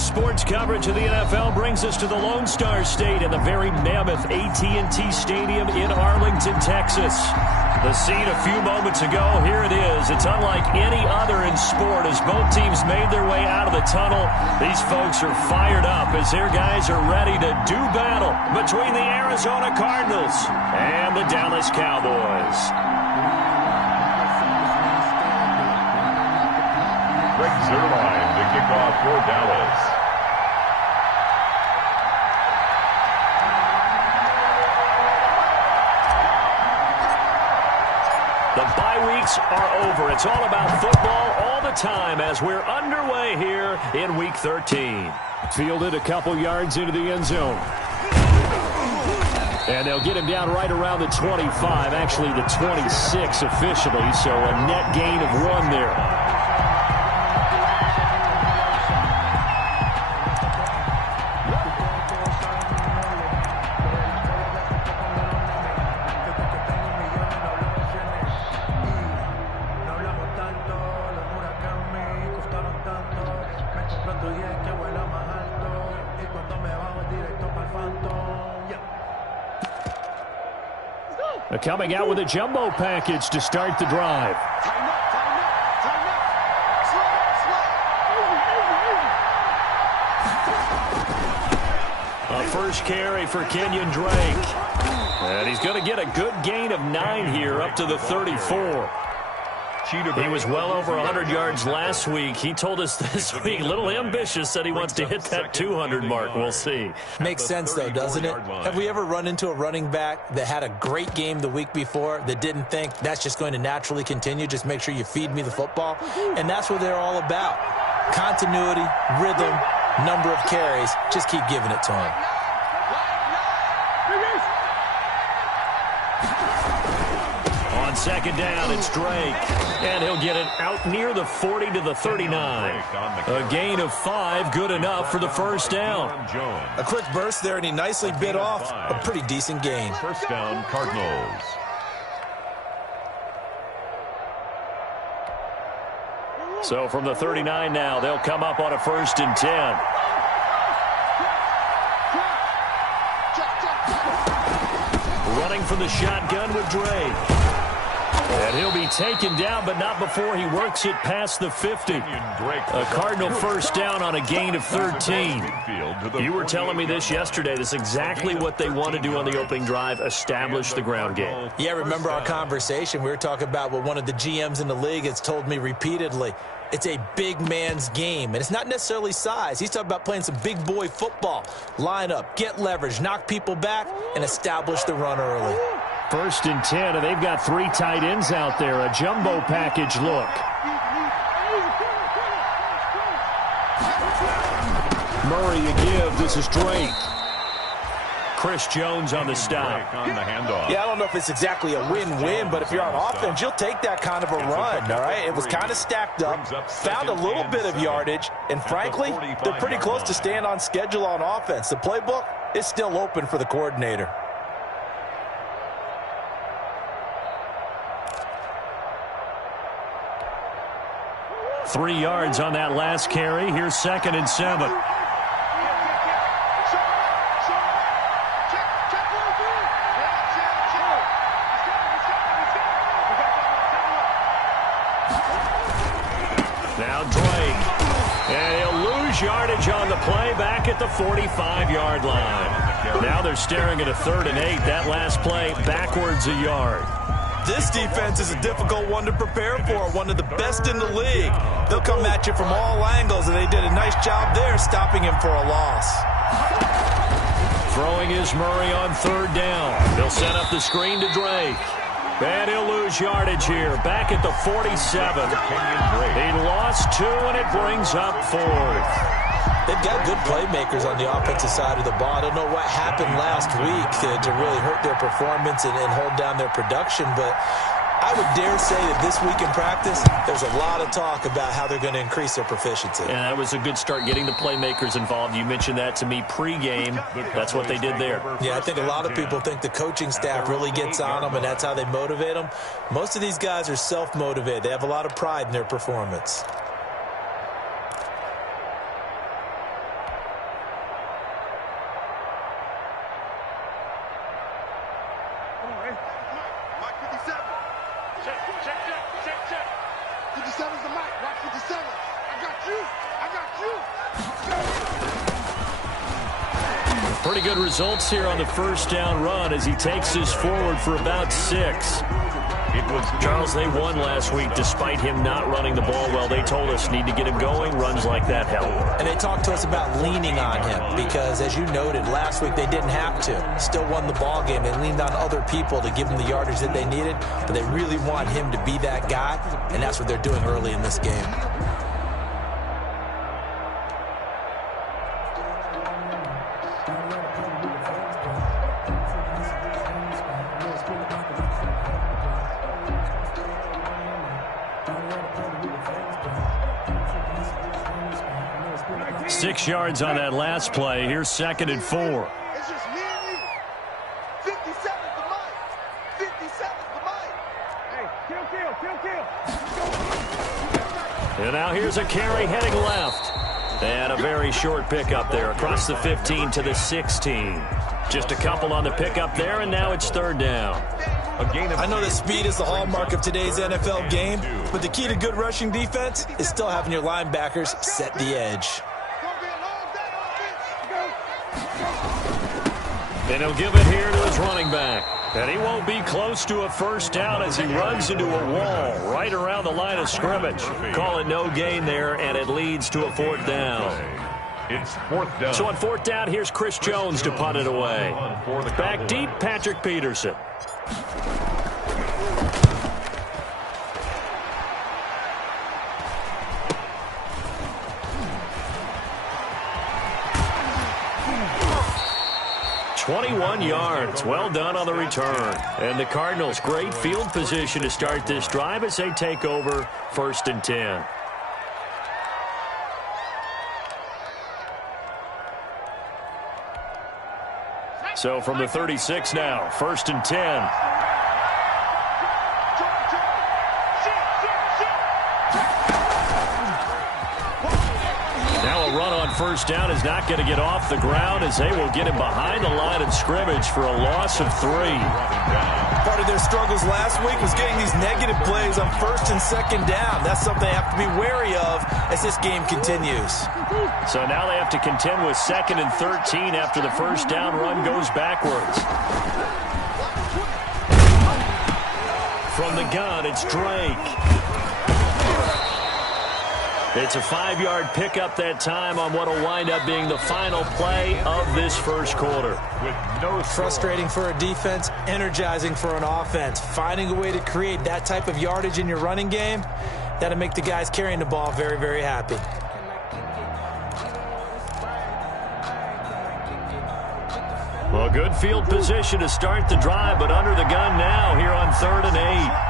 Sports coverage of the NFL brings us to the Lone Star State in the very mammoth AT&T Stadium in Arlington, Texas. The scene a few moments ago, here it is. It's unlike any other in sport as both teams made their way out of the tunnel. These folks are fired up as their guys are ready to do battle between the Arizona Cardinals and the Dallas Cowboys. Greg Zerline to kick off for Dallas. The bye weeks are over. It's all about football all the time as we're underway here in Week 13. Fielded a couple yards into the end zone. And they'll get him down right around the 25, actually the 26 officially, so a net gain of 1 there. Coming out with a jumbo package to start the drive. A first carry for Kenyon Drake. And he's going to get a good gain of 9 here up to the 34. He was well over 100 yards last week. He told us this week, a little ambitious, said he wants to hit that 200 mark. We'll see. Makes sense, though, doesn't it? Have we ever run into a running back that had a great game the week before that didn't think that's just going to naturally continue? Just make sure you feed me the football. And that's what they're all about. Continuity, rhythm, number of carries. Just keep giving it to him. On second down, it's Drake. And he'll get it out near the 40 to the 39. A gain of 5, good enough for the first down. A quick burst there, and he nicely bit off a pretty decent gain. First down, Cardinals. So from the 39 now, they'll come up on a 1st and 10. Running from the shotgun with Drake. And he'll be taken down, but not before he works it past the 50. A Cardinal first down on a gain of 13. You were telling me this yesterday. This is exactly what they want to do on the opening drive, establish the ground game. Yeah, remember our conversation? We were talking about what one of the GMs in the league has told me repeatedly. It's a big man's game, and it's not necessarily size. He's talking about playing some big boy football. Line up, get leverage, knock people back, and establish the run early. 1st and 10, and they've got 3 tight ends out there. A jumbo package look. Murray a give. This is Drake. Chris Jones on the stop. On the handoff. Yeah, I don't know if it's exactly a win-win, but if you're on offense, you'll take that kind of a run, all right? It was kind of stacked up, found a little bit of yardage, and frankly, they're pretty close to staying on schedule on offense. The playbook is still open for the coordinator. 3 yards on that last carry. Here's 2nd and 7. Now Drake. And he'll lose yardage on the play back at the 45-yard line. Now they're staring at a 3rd and 8. That last play backwards a yard. This defense is a difficult one to prepare for, one of the best in the league. They'll come at you from all angles, and they did a nice job there stopping him for a loss. Throwing is Murray on 3rd down. They'll set up the screen to Drake. And he'll lose yardage here, back at the 47. He lost 2, and it brings up 4th. They've got good playmakers on the offensive side of the ball. I don't know what happened last week to really hurt their performance and hold down their production, but I would dare say that this week in practice, there's a lot of talk about how they're going to increase their proficiency. And that was a good start, getting the playmakers involved. You mentioned that to me pregame. That's what they did there. Yeah, I think a lot of people think the coaching staff really gets on them, and that's how they motivate them. Most of these guys are self-motivated. They have a lot of pride in their performance. 57's the mic. Watch 57. I got you. Pretty good results here on the first down run as he takes this forward for about 6. Charles, they won last week despite him not running the ball well. They told us need to get him going. Runs like that help. And they talked to us about leaning on him because, as you noted, last week they didn't have to. Still won the ball game. They leaned on other people to give them the yardage that they needed, but they really want him to be that guy, and that's what they're doing early in this game. Six yards on that last play. Here's 2nd and 4. It's just me and you. 57's the mic. 57's the mic. Hey, kill. And now here's a carry heading left. And a very short pickup there across the 15 to the 16. Just a couple on the pickup there, and now it's 3rd down. I know that speed is the hallmark of today's NFL game, but the key to good rushing defense is still having your linebackers set the edge. And he'll give it here to his running back. And he won't be close to a first down as he runs into a wall right around the line of scrimmage. Call it no gain there, and it leads to a 4th down. It's 4th down. So on 4th down, here's Chris Jones to punt it away. Back deep, Patrick Peterson. .21 yards. Well done on the return. And the Cardinals, great field position to start this drive as they take over 1st and 10. So from the 36 now, 1st and 10. Now a run on 1st down is not going to get off the ground as they will get him behind the line of scrimmage for a loss of 3. Part of their struggles last week was getting these negative plays on 1st and 2nd down. That's something they have to be wary of as this game continues. So now they have to contend with 2nd and 13 after the first down run goes backwards. From the gun, it's Drake. It's a 5-yard pickup that time on what will wind up being the final play of this first quarter. With no frustrating for a defense, energizing for an offense. Finding a way to create that type of yardage in your running game, that'll make the guys carrying the ball very, very happy. Well, good field position to start the drive, but under the gun now here on 3rd and 8.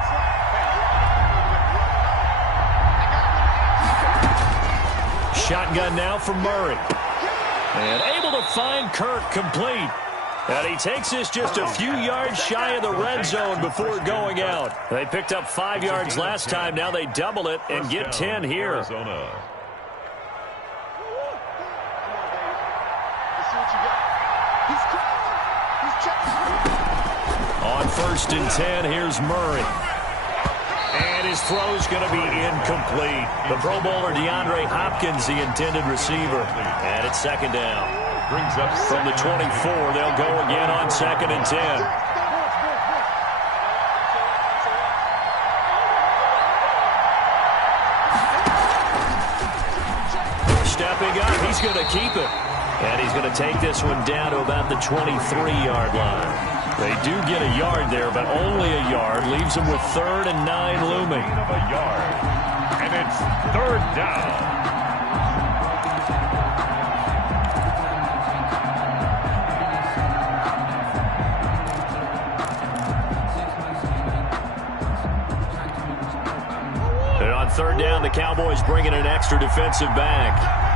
Shotgun now from Murray. And able to find Kirk complete. And he takes this just a few yards shy of the red zone before going out. They picked up 5 yards last time. Now they double it and get 10 here. On 1st and 10, here's Murray. And his throw's going to be incomplete. The Pro Bowler DeAndre Hopkins, the intended receiver. And it's 2nd down. Brings up from the 24. They'll go again on 2nd and 10. Stepping up, he's going to keep it. And he's going to take this one down to about the 23-yard line. They do get a yard there, but only a yard. Leaves them with 3rd and 9 looming. A yard. And it's 3rd down. And on 3rd down, the Cowboys bring in an extra defensive back.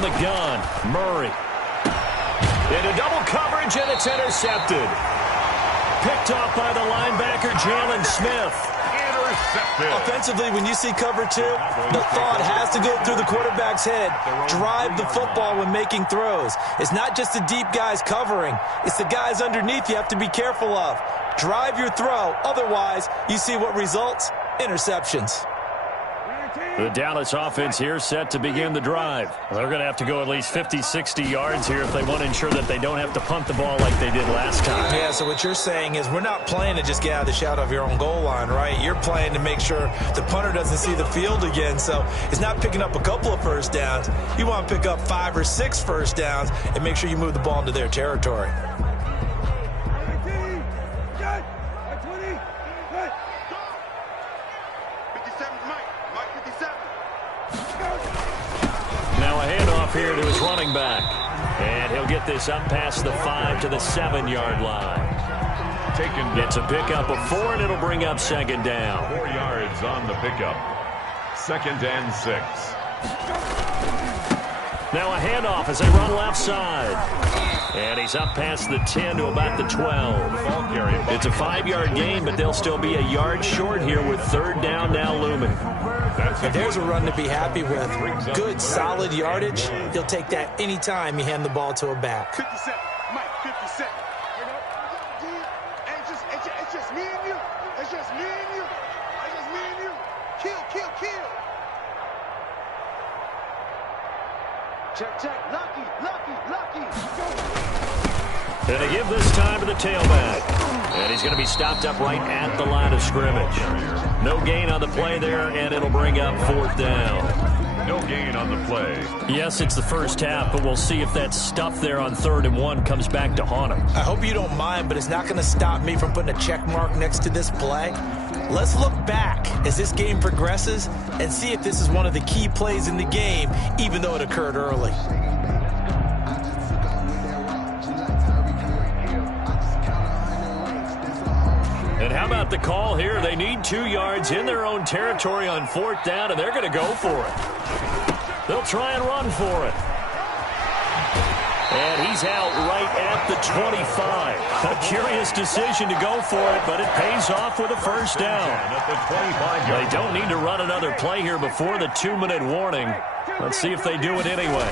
The gun, Murray. Into double coverage, and it's intercepted. Picked off by the linebacker, Jalen Smith. Intercepted. Offensively, when you see cover 2, the thought has to go through the quarterback's head. Drive the football when making throws. It's not just the deep guys covering. It's the guys underneath you have to be careful of. Drive your throw. Otherwise, you see what results? Interceptions. The Dallas offense here set to begin the drive. They're going to have to go at least 50, 60 yards here if they want to ensure that they don't have to punt the ball like they did last time. Yeah, so what you're saying is we're not playing to just get out of the shadow of your own goal line, right? You're playing to make sure the punter doesn't see the field again. So it's not picking up a couple of first downs. You want to pick up 5 or 6 first downs and make sure you move the ball into their territory. Here to his running back. And he'll get this up past the 5 to the 7-yard line. Gets a pickup of 4, and it'll bring up second down. 4 yards on the pickup. 2nd and 6. Now a handoff as they run left side. And he's up past the 10 to about the 12. It's a 5-yard gain, but they'll still be a yard short here with 3rd down now looming. If there's a run to be happy with, good, solid yardage, you'll take that any time you hand the ball to a back. 57, Mike, 57. It's just me and you. It's just me and you. It's just me and you. Kill, kill, kill. Check. Lucky. And they give this time to the tailback. And he's going to be stopped up right at the line of scrimmage. No gain on the play there, and it'll bring up 4th down. No gain on the play. Yes, it's the first half, but we'll see if that stuff there on 3rd and 1 comes back to haunt him. I hope you don't mind, but it's not going to stop me from putting a check mark next to this play. Let's look back as this game progresses and see if this is one of the key plays in the game, even though it occurred early. And how about the call here? They need 2 yards in their own territory on 4th down, and they're going to go for it. They'll try and run for it. And he's out right at the 25. A curious decision to go for it, but it pays off with a first down. They don't need to run another play here before the 2-minute warning. Let's see if they do it anyway.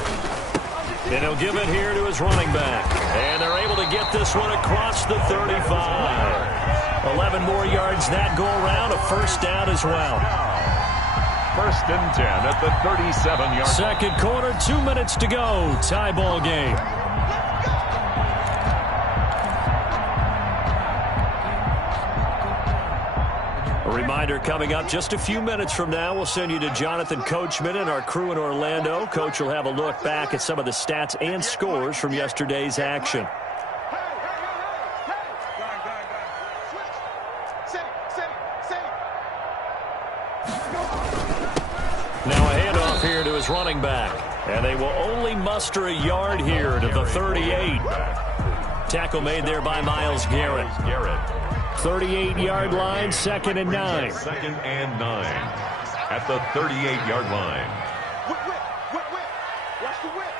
And he'll give it here to his running back. And they're able to get this one across the 35. 11 more yards that go around, a first down as well. 1st and 10 at the 37-yard. Second quarter, 2 minutes to go. Tie ball game. A reminder coming up just a few minutes from now, we'll send you to Jonathan Coachman and our crew in Orlando. Coach will have a look back at some of the stats and scores from yesterday's action. Now a handoff here to his running back. And they will only muster a yard here to the 38. Tackle made there by Myles Garrett. 38-yard line, 2nd and 9. 2nd and 9 at the 38-yard line. Whip. Watch the whip.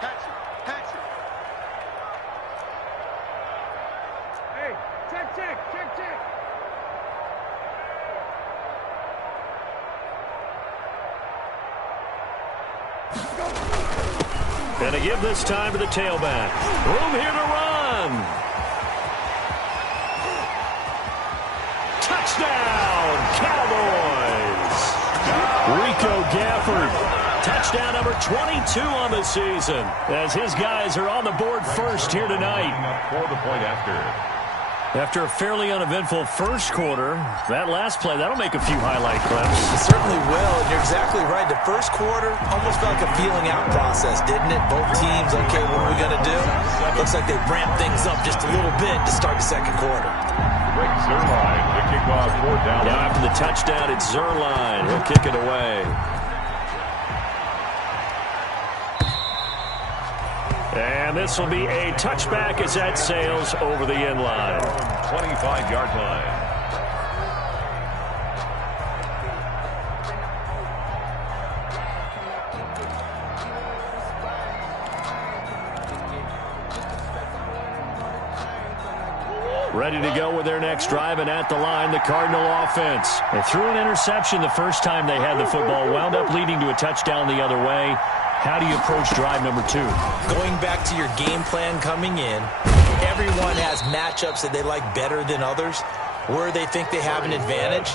Hatch it. Hey, check. And to give this time to the tailback. Room here to run. Touchdown, Cowboys. Rico Gafford. Touchdown number 22 on the season. As his guys are on the board first here tonight. For the point after. After a fairly uneventful first quarter, that last play, that'll make a few highlight clips. It certainly will, and you're exactly right. The first quarter almost felt like a feeling out process, didn't it? Both teams, okay, what are we going to do? Looks like they ramped things up just a little bit to start the second quarter. Rick Zerline to kick off 4th down. Now after the touchdown, it's Zerline. He'll kick it away. And this will be a touchback as that sails over the end line. 25-yard line. Ready to go with their next drive, and at the line, the Cardinal offense. They threw an interception the first time they had the football, wound up leading to a touchdown the other way. How do you approach drive number 2? Going back to your game plan coming in, everyone has matchups that they like better than others. Where they think they have an advantage,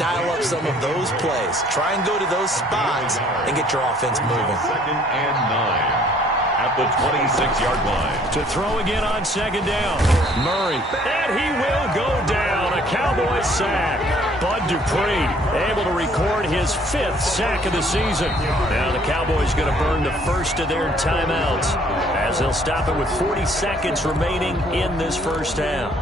dial up some of those plays. Try and go to those spots and get your offense moving. 2nd and 9 at the 26-yard line. To throw again on 2nd down. Murray. And he will go down. A Cowboys sack. Bud Dupree able to record his 5th sack of the season. Now the Cowboys going to burn the first of their timeouts as they'll stop it with 40 seconds remaining in this first half.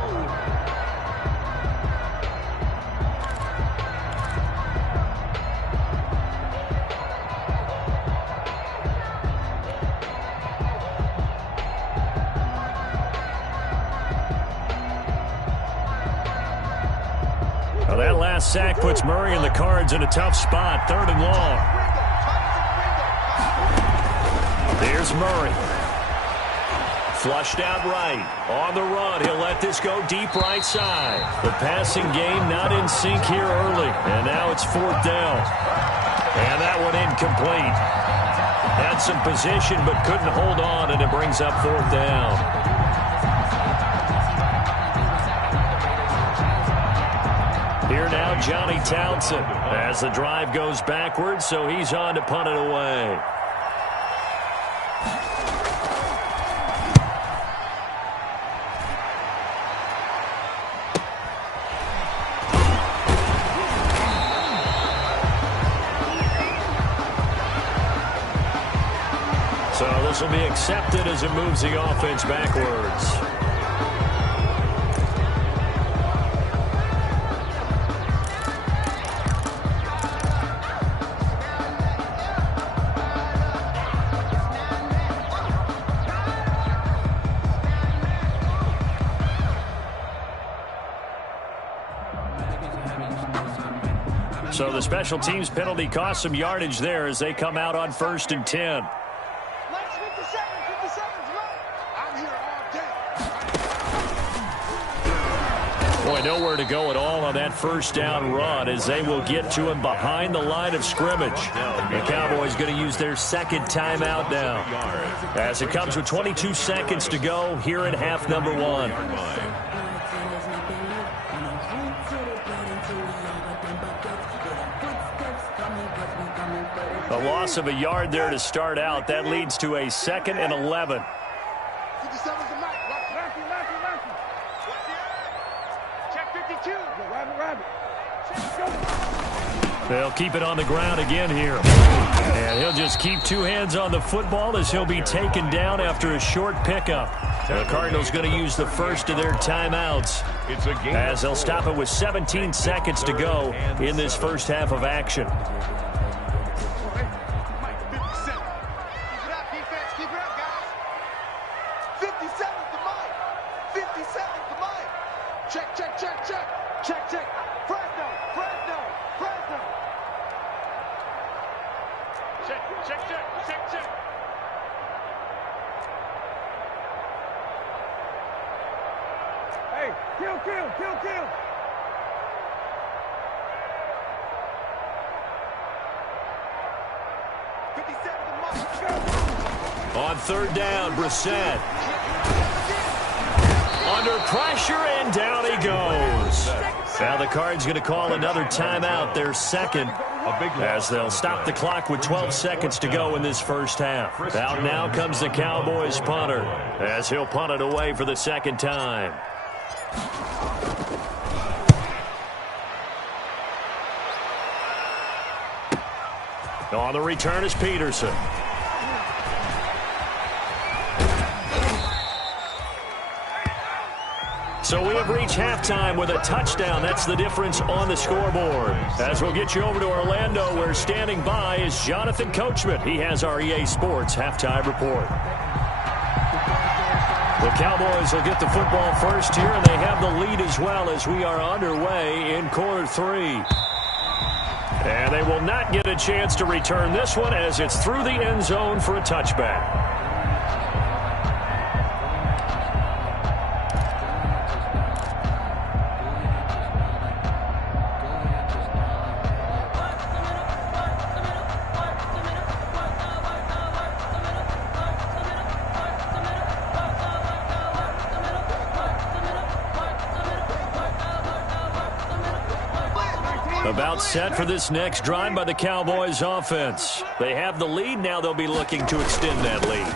Well, that last sack puts Murray and the Cards in a tough spot, 3rd and long. There's Murray. Flushed out right. On the run, he'll let this go deep right side. The passing game not in sync here early. And now it's 4th down. And that one incomplete. Had some position but couldn't hold on, and it brings up 4th down. Here now, Johnny Townsend, as the drive goes backwards, so he's on to punt it away. So this will be accepted as it moves the offense backwards. So the special teams penalty cost some yardage there as they come out on 1st and 10. Boy, nowhere to go at all on that 1st down run as they will get to him behind the line of scrimmage. The Cowboys going to use their 2nd timeout now as it comes with 22 seconds to go here in half number 1. A loss of a yard there to start out. That leads to a 2nd and 11. They'll keep it on the ground again here. And he'll just keep 2 hands on the football as he'll be taken down after a short pickup. The Cardinals going to use the first of their timeouts as they'll stop it with 17 seconds to go in this first half of action. On 3rd down, Brissett. Under pressure, and down he goes. Now the Cards going to call another timeout, their 2nd, as they'll stop the clock with 12 seconds to go in this first half. Out now comes the Cowboys punter, as he'll punt it away for the 2nd time. On the return is Peterson. So we have reached halftime with a touchdown. That's the difference on the scoreboard. As we'll get you over to Orlando, where standing by is Jonathan Coachman. He has our EA Sports halftime report. The Cowboys will get the football first here, and they have the lead as well as we are underway in quarter 3. And they will not get a chance to return this one as it's through the end zone for a touchback. About set for this next drive by the Cowboys offense. They have the lead. Now they'll be looking to extend that lead.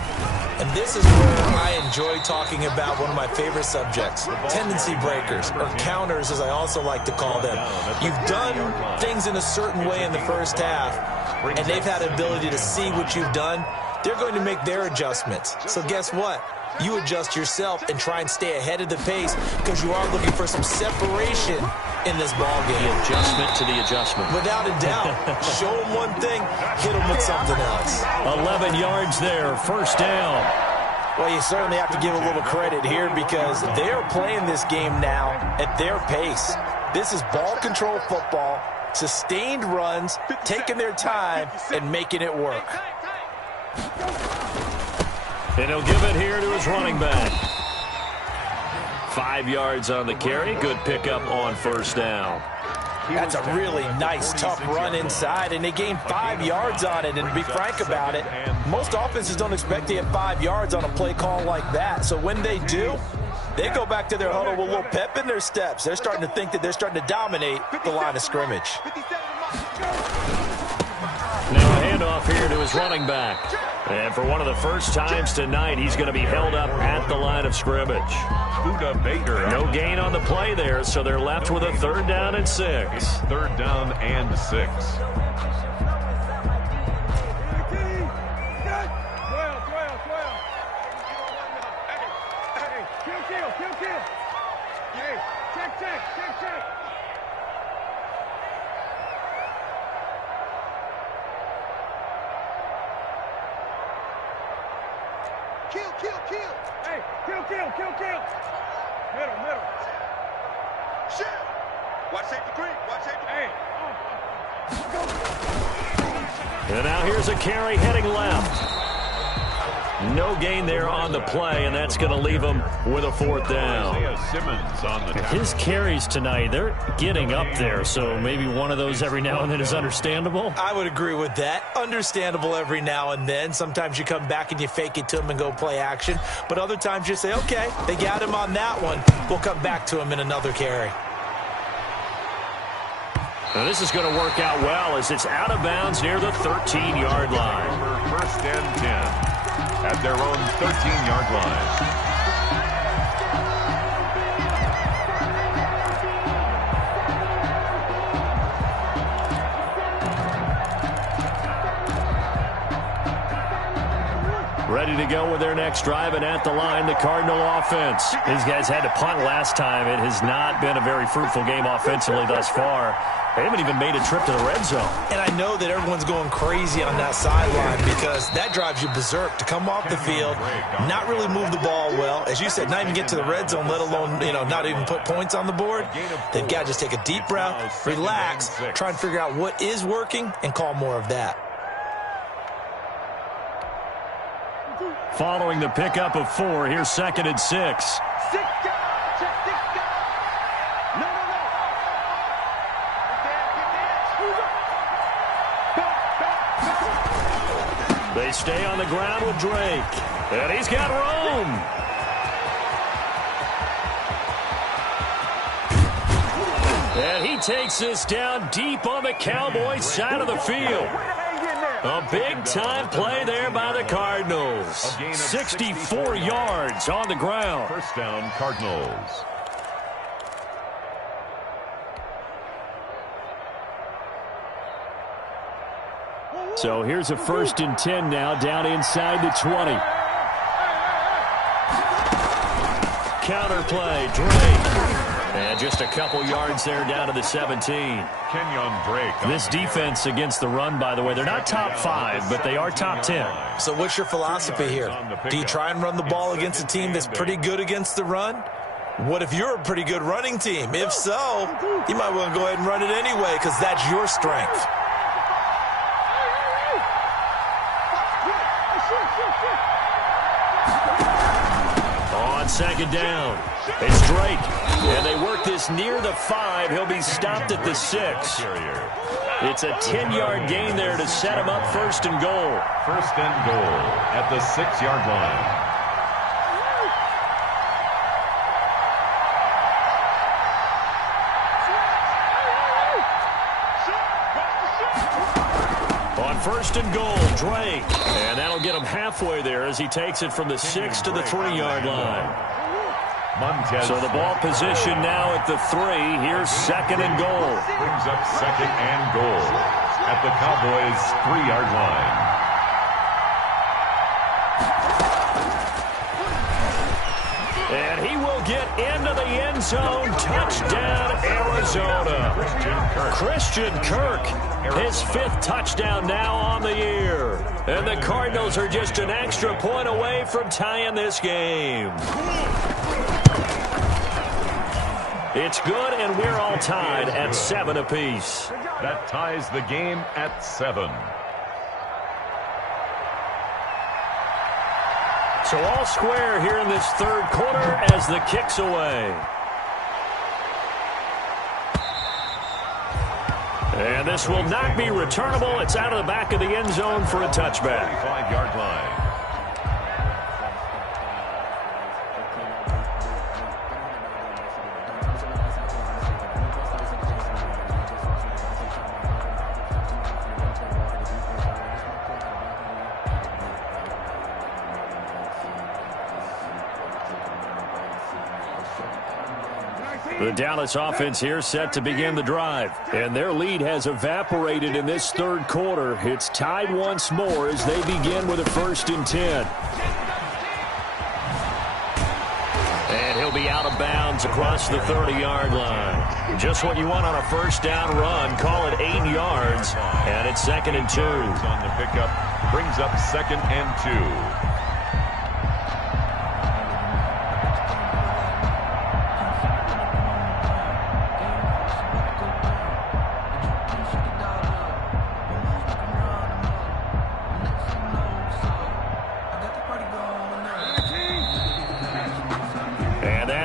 And this is where I enjoy talking about one of my favorite subjects, tendency breakers, or counters as I also like to call them. You've done things in a certain way in the first half, and they've had the ability to see what you've done. They're going to make their adjustments. So guess what? You adjust yourself and try and stay ahead of the pace because you are looking for some separation in this ball game. The adjustment to the adjustment. Without a doubt. Show them one thing, hit them with something else. 11 yards there, first down. Well, you certainly have to give a little credit here because they're playing this game now at their pace. This is ball control football, sustained runs, taking their time, and making it work. And he'll give it here to his running back. 5 yards on the carry. Good pickup on first down. That's a really nice, tough run inside, and they gained 5 yards on it. And to be frank about it, most offenses don't expect to get 5 yards on a play call like that. So when they do, they go back to their huddle with a little pep in their steps. They're starting to think that they're starting to dominate the line of scrimmage. Now a handoff here to his running back. And for one of the first times tonight, he's going to be held up at the line of scrimmage. No gain on the play there, so they're left with a 3rd down and 6. It's 3rd down and 6. Kill. Hey, kill. Middle. Shit. Watch safety green. Hey. And now here's a carry heading left. No gain there on the play, and that's going to leave him with a 4th down. His carries tonight, they're getting up there, so maybe one of those every now and then is understandable. I would agree with that. Understandable every now and then. Sometimes you come back and you fake it to him and go play action. But other times you say, okay, they got him on that one. We'll come back to him in another carry. Now this is going to work out well as it's out of bounds near the 13-yard line. 1st and 10. At their own 13-yard line. Ready to go with their next drive, and at the line, the Cardinal offense. These guys had to punt last time. It has not been a very fruitful game offensively thus far. They haven't even made a trip to the red zone. And I know that everyone's going crazy on that sideline because that drives you berserk to come off the field, not really move the ball well. As you said, not even get to the red zone, let alone, not even put points on the board. They've got to just take a deep breath, relax, try and figure out what is working, and call more of that. Following the pickup of 4, here's 2nd and 6. They stay on the ground with Drake. And he's got room. And he takes this down deep on the Cowboys side of the field. A big-time play there by the Cardinals. 64 yards on the ground. 1st down, Cardinals. So here's a 1st and 10 now, down inside the 20. Counter play, Drake. And just a couple yards there down to the 17. Kenyon Drake. This defense against the run, by the way, they're not top 5, but they are top 10. So what's your philosophy here? Do you try and run the ball against a team that's pretty good against the run? What if you're a pretty good running team? If so, you might want to go ahead and run it anyway because that's your strength. On 2nd down, it's Drake. And they work this near the 5. He'll be stopped at the 6. It's a 10-yard gain there to set him up 1st and goal. 1st and goal at the 6-yard line. first and goal, Drake. And that'll get him halfway there as he takes it from the 6 to the 3-yard line. So the ball position now at the 3. Here's second and goal. Brings up second and goal at the Cowboys' 3-yard line. And he will get into the end zone. Touchdown, Arizona. Christian Kirk, his 5th touchdown now on the year. And the Cardinals are just an extra point away from tying this game. It's good, and we're all tied at 7 apiece. That ties the game at 7. So all square here in this third quarter as the kick's away. And this will not be returnable. It's out of the back of the end zone for a touchback. 5-yard line. The Dallas offense here set to begin the drive. And their lead has evaporated in this third quarter. It's tied once more as they begin with a 1st and 10. And he'll be out of bounds across the 30-yard line. Just what you want on a first down run. Call it 8 yards. And it's 2nd and 2. On the pickup, brings up 2nd and 2.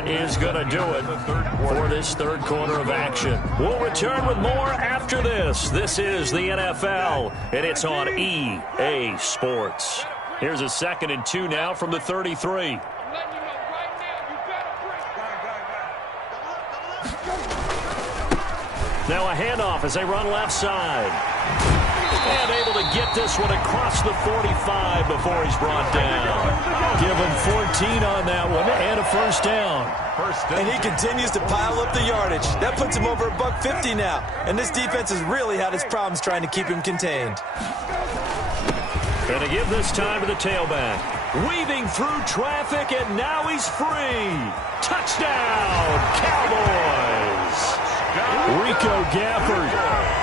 Is going to do it for this third quarter of action. We'll return with more after this. This is the NFL, and it's on EA Sports. Here's a 2nd and 2 now from the 33. Now a handoff as they run left side. And able to get this one across the 45 before he's brought down. Give him 14 on that one and a first down. And he continues to pile up the yardage. That puts him over $150 now. And this defense has really had its problems trying to keep him contained. Going to give this time to the tailback. Weaving through traffic, and now he's free. Touchdown, Cowboys. Rico Gafford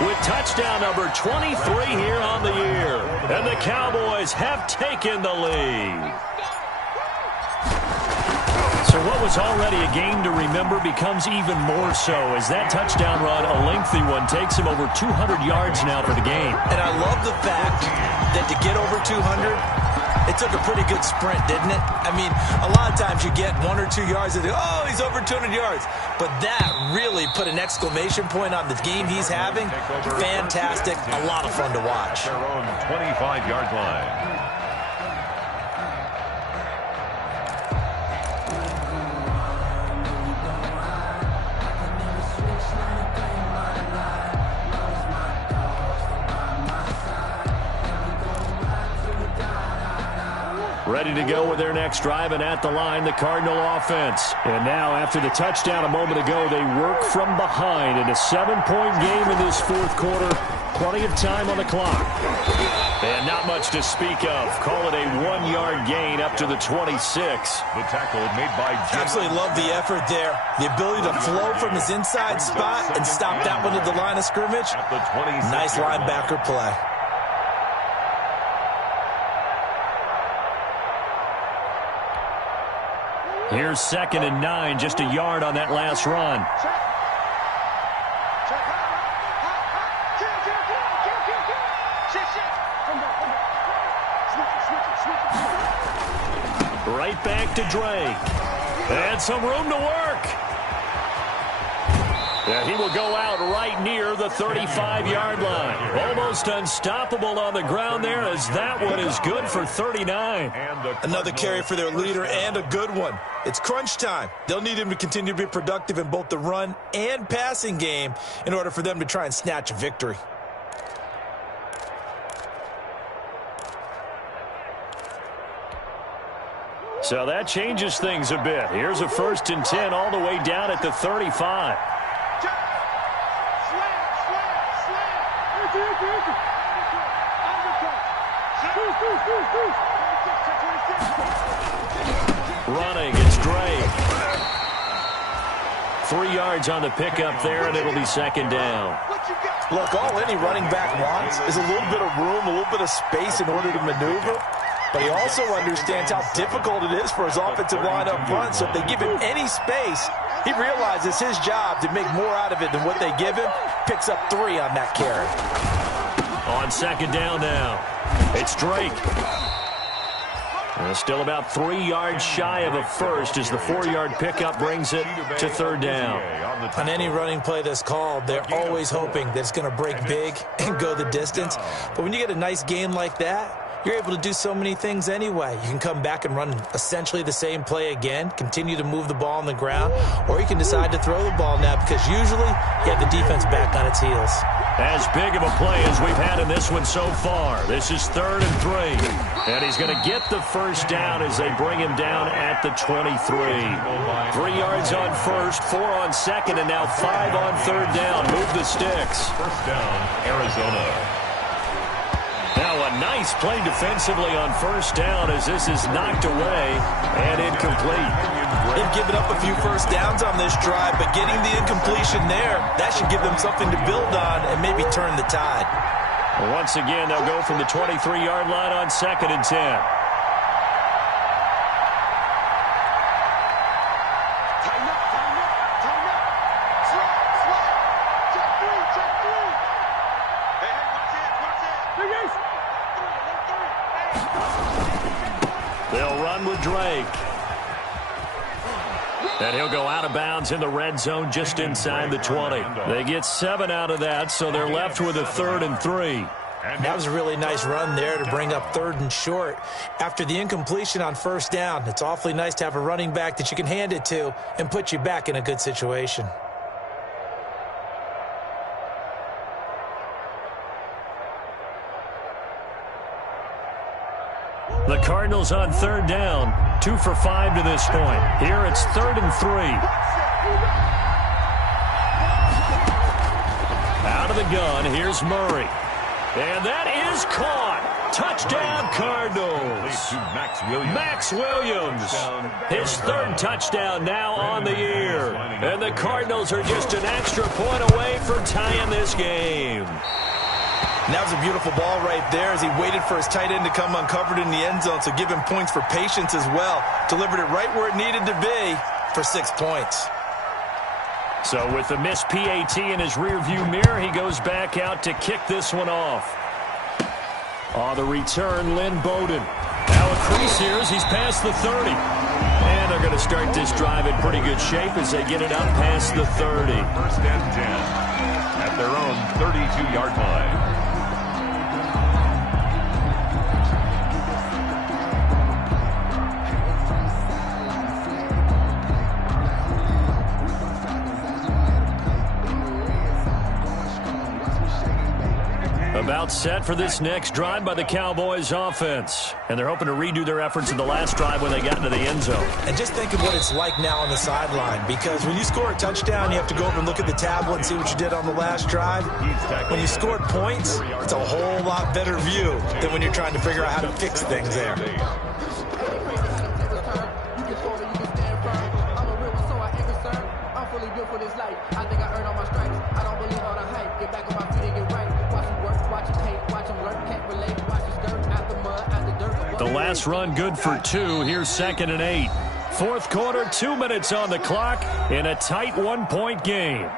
with touchdown number 23 here on the year. And the Cowboys have taken the lead. So what was already a game to remember becomes even more so as that touchdown run, a lengthy one, takes him over 200 yards now for the game. And I love the fact that to get over 200, it took a pretty good sprint, didn't it? I mean, a lot of times you get 1 or 2 yards and oh, he's over 200 yards. But that really put an exclamation point on the game he's having. Fantastic. A lot of fun to watch. Their own 25-yard line. Ready to go with their next drive, and at the line, the Cardinal offense. And now, after the touchdown a moment ago, they work from behind in a 7-point game in this fourth quarter. Plenty of time on the clock. And not much to speak of. Call it a 1-yard gain up to the 26. The tackle made by Jim. Absolutely love the effort there. The ability to flow from his inside spot and stop that one at the line of scrimmage. Nice linebacker play. Here's 2nd and 9, just a yard on that last run. Right back to Drake. And some room to work. And he will go out right near the 35-yard line. Almost unstoppable on the ground there as that one is good for 39. Another carry for their leader and a good one. It's crunch time. They'll need him to continue to be productive in both the run and passing game in order for them to try and snatch a victory. So that changes things a bit. Here's a 1st and 10 all the way down at the 35. Running, it's Drake. 3 yards on the pickup there, and it'll be 2nd down. Look, all any running back wants is a little bit of room, a little bit of space in order to maneuver. But he also understands how difficult it is for his offensive line up front. So if they give him any space, he realizes his job to make more out of it than what they give him. Picks up 3 on that carry. On 2nd down now, it's Drake. Still about 3 yards shy of a first as the 4-yard pickup brings it to 3rd down. On any running play that's called, they're always hoping that it's going to break big and go the distance. But when you get a nice game like that, you're able to do so many things anyway. You can come back and run essentially the same play again, continue to move the ball on the ground, or you can decide to throw the ball now because usually you have the defense back on its heels. As big of a play as we've had in this one so far. This is 3rd and 3. And he's going to get the 1st down as they bring him down at the 23. 3 yards on 1st, 4 on 2nd, and now 5 on 3rd down. Move the sticks. 1st down, Arizona. Now a nice play defensively on 1st down as this is knocked away and incomplete. They've given up a few 1st downs on this drive, but getting the incompletion there, that should give them something to build on and maybe turn the tide. Once again, they'll go from the 23-yard line on 2nd and 10. They'll run with Drake. And he'll go out of bounds in the red zone just inside the 20. They get 7 out of that, so they're left with a 3rd and 3. That was a really nice run there to bring up 3rd and short. After the incompletion on 1st down, it's awfully nice to have a running back that you can hand it to and put you back in a good situation. The Cardinals on 3rd down, 2 for 5 to this point. Here it's 3rd and 3. Out of the gun, here's Murray. And that is caught. Touchdown, Cardinals. Max Williams. His 3rd touchdown now on the year. And the Cardinals are just an extra point away from tying this game. And that was a beautiful ball right there as he waited for his tight end to come uncovered in the end zone, so give him points for patience as well. Delivered it right where it needed to be for 6 points. So with the missed PAT in his rearview mirror, he goes back out to kick this one off. On the return, Lynn Bowden. Now a crease here as he's past the 30. And they're going to start this drive in pretty good shape as they get it up past the 30. 1st and 10 at their own 32-yard line. About set for this next drive by the Cowboys offense. And they're hoping to redo their efforts in the last drive when they got into the end zone. And just think of what it's like now on the sideline, because when you score a touchdown, you have to go over and look at the tablet and see what you did on the last drive. When you scored points, it's a whole lot better view than when you're trying to figure out how to fix things there. The last run good for 2. Here's 2nd and 8. 4th quarter, 2 minutes on the clock in a tight 1-point game.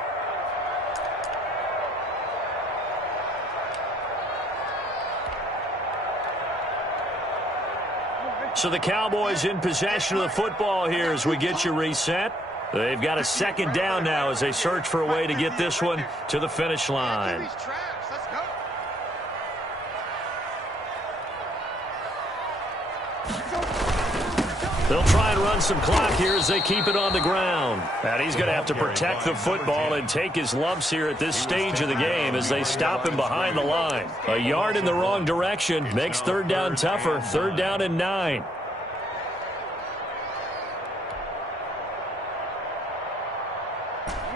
So the Cowboys in possession of the football here as we get you reset. They've got a 2nd down now as they search for a way to get this one to the finish line. They'll try and run some clock here as they keep it on the ground. And he's going to have to protect the football and take his lumps here at this stage of the game as they stop him behind the line. A yard in the wrong direction makes 3rd down tougher. 3rd down and 9.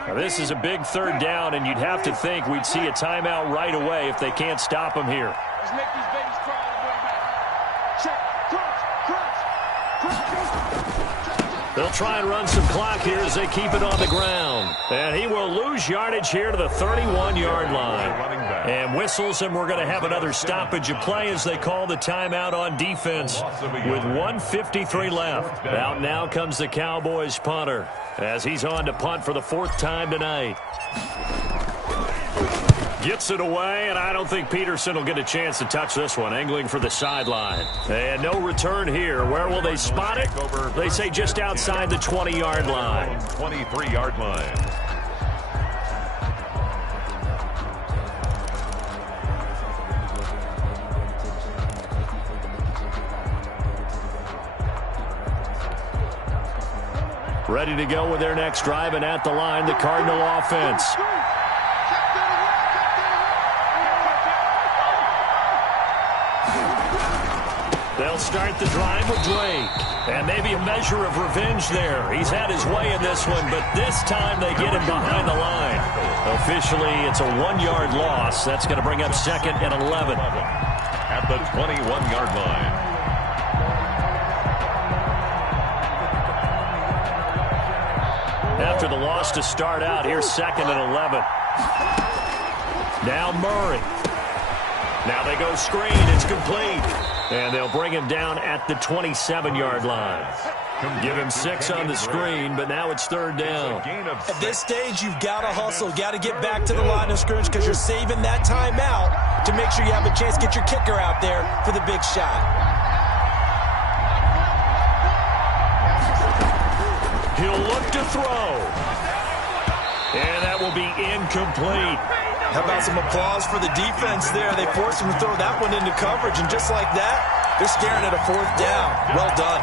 Now, this is a big third down, and you'd have to think we'd see a timeout right away if they can't stop him here. Let's make these babies cry on the way back. Check, crunch. They'll try and run some clock here as they keep it on the ground. And he will lose yardage here to the 31-yard line. And whistles, and we're going to have another stoppage of play as they call the timeout on defense with 1:53 left. Out now comes the Cowboys punter as he's on to punt for the 4th time tonight. Gets it away, and I don't think Peterson will get a chance to touch this one. Angling for the sideline. And no return here. Where will they spot it? They say just outside the 20-yard line. 23-yard line. Ready to go with their next drive, and at the line, the Cardinal offense. They'll start the drive with Drake. And maybe a measure of revenge there. He's had his way in this one, but this time they get him behind the line. Officially, it's a 1-yard loss. That's going to bring up 2nd and 11. At the 21-yard line. After the loss to start out, here's 2nd and 11. Now Murray. Now they go screen. It's complete. And they'll bring him down at the 27-yard line. Give him 6 on the screen, but now it's 3rd down. At this stage, you've got to hustle. Got to get back to the line of scrimmage because you're saving that timeout to make sure you have a chance to get your kicker out there for the big shot. He'll look to throw. And that will be incomplete. How about some applause for the defense there? They forced him to throw that one into coverage, and just like that, they're staring at a 4th down. Well done.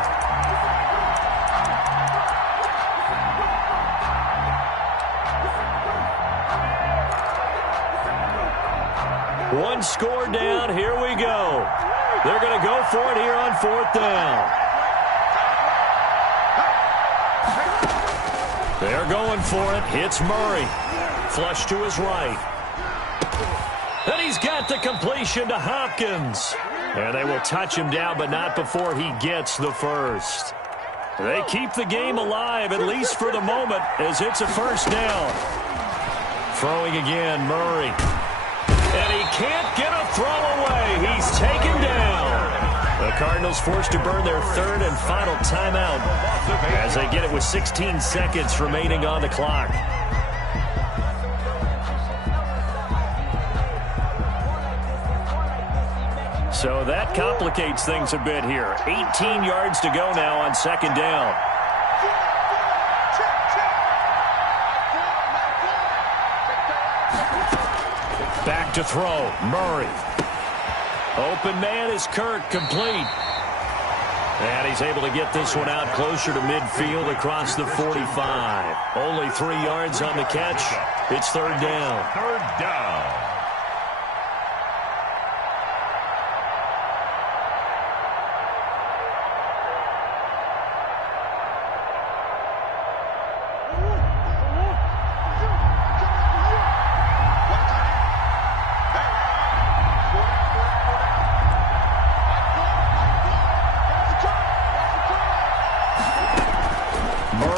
One score down. Here we go. They're going to go for it here on 4th down. They're going for it. It's Murray. Flush to his right. And he's got the completion to Hopkins. And they will touch him down, but not before he gets the first. They keep the game alive, at least for the moment, as it's a 1st down. Throwing again, Murray. And he can't get a throw away. He's taken down. The Cardinals forced to burn their 3rd and final timeout as they get it with 16 seconds remaining on the clock. So that complicates things a bit here. 18 yards to go now on 2nd down. Back to throw. Murray. Open man is Kirk, complete. And he's able to get this one out closer to midfield across the 45. Only 3 yards on the catch. It's 3rd down. 3rd down.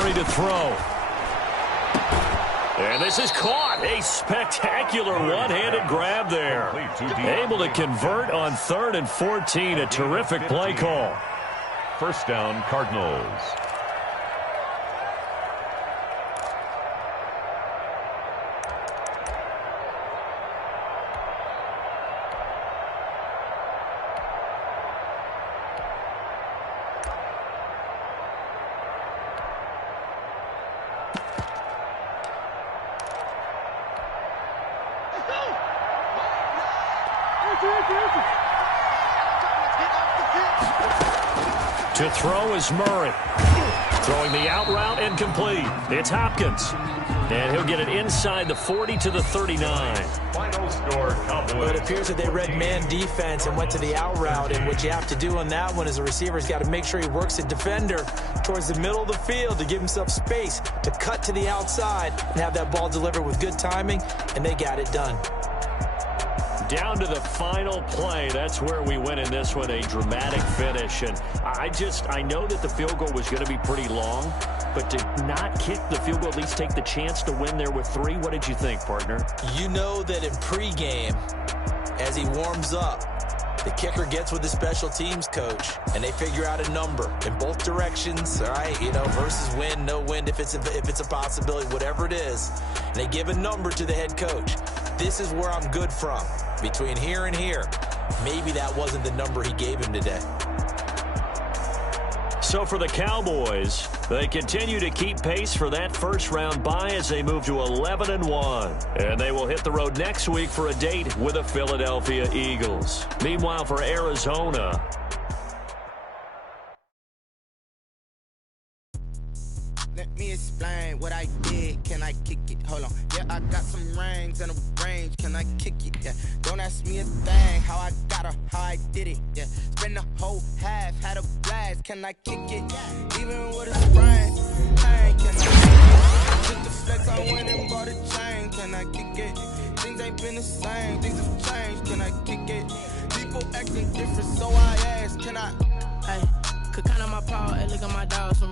To throw. And this is caught. A spectacular one-handed grab there. Able to convert on 3rd and 14. A terrific play call. 1st down, Cardinals. To throw is Murray. Throwing the out route and complete. It's Hopkins. And he'll get it inside the 40 to the 39. Final score, Cowboys. Well, it appears that they read man defense and went to the out route, and what you have to do on that one is the receiver's got to make sure he works the defender towards the middle of the field to give himself space to cut to the outside and have that ball delivered with good timing, and they got it done. Down to the final play. That's where we win in this one, a dramatic finish. And I know that the field goal was going to be pretty long, but to not kick the field goal, at least take the chance to win there with 3, what did you think, partner? You know that in pregame, as he warms up, the kicker gets with the special teams coach, and they figure out a number in both directions, all right, versus win, no win, if it's a possibility, whatever it is. And they give a number to the head coach. This is where I'm good from. Between here and here, maybe that wasn't the number he gave him today. So for the Cowboys, they continue to keep pace for that first-round bye as they move to 11-1. And they will hit the road next week for a date with the Philadelphia Eagles. Meanwhile, for Arizona, let me explain what I did. Can I kick it? Hold on. Yeah, I got some rings and a range. Can I kick it? Yeah. Don't ask me a thing. How I got her, how I did it. Yeah. Spend the whole half, had a blast. Can I kick it? Even with a sprain. Hey, can I kick it? Took the flex, I went and bought a chain. Can I kick it? Things ain't been the same. Things have changed. Can I kick it? People acting different, so I ask. Can I? Hey, could count on my power. Hey, look at my dogs from.